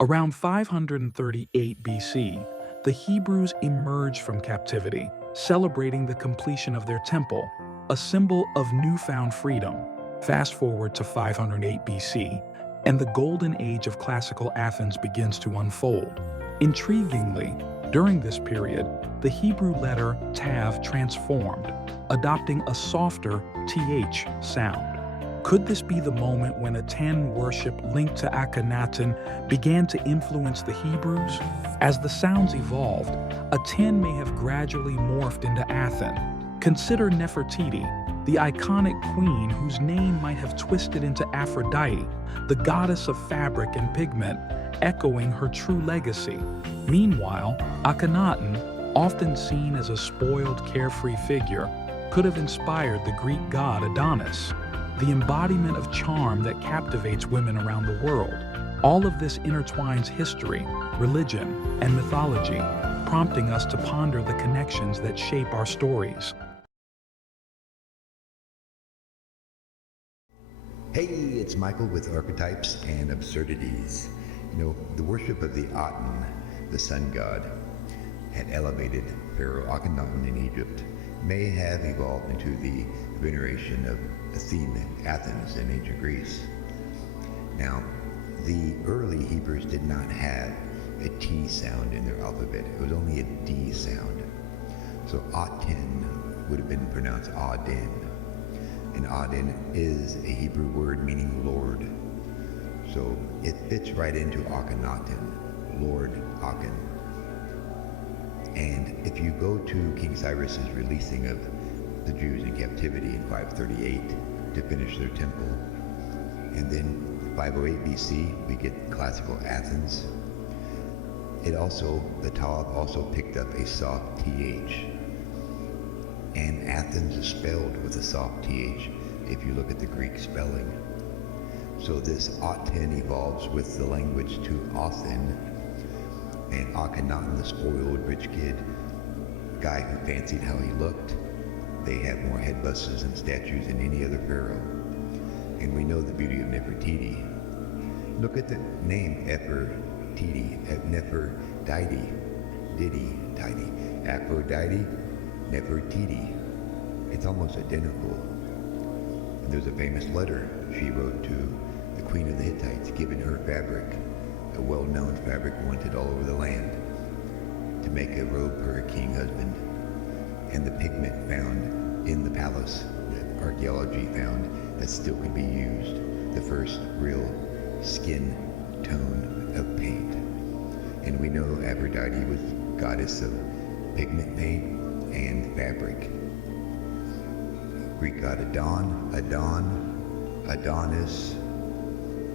Around 538 BC, the Hebrews emerged from captivity, celebrating the completion of their temple, a symbol of newfound freedom. Fast forward to 508 BC, and the golden age of classical Athens begins to unfold. Intriguingly, during this period, the Hebrew letter Tav transformed, adopting a softer th sound. Could this be the moment when Aten worship linked to Akhenaten began to influence the Hebrews? As the sounds evolved, Aten may have gradually morphed into Athens. Consider Nefertiti, the iconic queen whose name might have twisted into Aphrodite, the goddess of fabric and pigment, echoing her true legacy. Meanwhile, Akhenaten, often seen as a spoiled, carefree figure, could have inspired the Greek god Adoniss, the embodiment of charm that captivates women around the world. All of this intertwines history, religion, and mythology, prompting us to ponder the connections that shape our stories. Hey, it's Michael with Archetypes and Absurdities. The worship of the Aten, the sun god, had elevated Pharaoh Akhenaten in Egypt, may have evolved into the veneration of Athens in ancient Greece. Now, the early Hebrews did not have a T sound in their alphabet. It was only a D sound. So Aten would have been pronounced Adin. And Adin is a Hebrew word meaning Lord. So it fits right into Akhenaten, Lord Aken. And if you go to King Cyrus's releasing of the Jews in captivity in 538 to finish their temple, and then 508 BC we get classical Athens. The Tav also picked up a soft TH, and Athens is spelled with a soft TH if you look at the Greek spelling. So this Aten evolves with the language to Athen, and Akhenaten, the spoiled rich kid, guy who fancied how he looked. They have more head busts and statues than any other pharaoh. And we know the beauty of Nefertiti. Look at the name Nefertiti, Nefertiti, Aphrodite, Nefertiti. It's almost identical. And there's a famous letter she wrote to the queen of the Hittites, giving her fabric, a well-known fabric wanted all over the land, to make a robe for her king husband. And the pigment found in the palace that archaeology found that still could be used, the first real skin tone of paint. And we know Aphrodite was goddess of pigment paint and fabric. Greek god Adonis,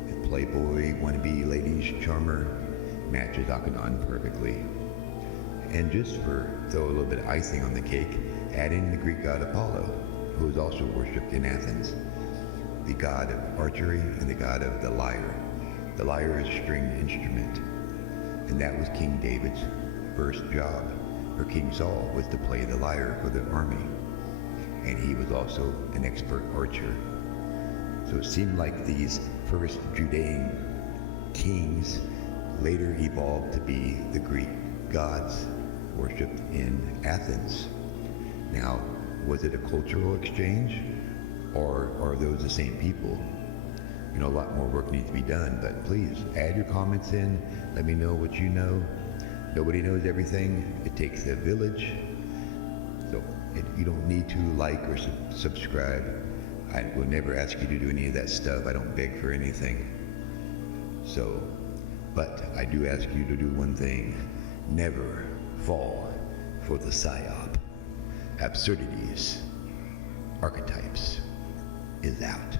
a playboy, wannabe ladies charmer, matches Akhenaten perfectly. And just for throw a little bit of icing on the cake, add in the Greek god Apollo, who is also worshipped in Athens, the god of archery and the god of the lyre. The lyre is a stringed instrument, and that was King David's first job, for King Saul was to play the lyre for the army, and he was also an expert archer. So it seemed like these first Judean kings later evolved to be the Greek gods worshipped in Athens. Now, was it a cultural exchange, or are those the same people? A lot more work needs to be done, but please add your comments in. Let me know what you know. Nobody knows everything. It takes a village. So you don't need to like or subscribe. I will never ask you to do any of that stuff. I don't beg for anything. But I do ask you to do one thing. Never fall for the psyop. Absurdities, Archetypes is out.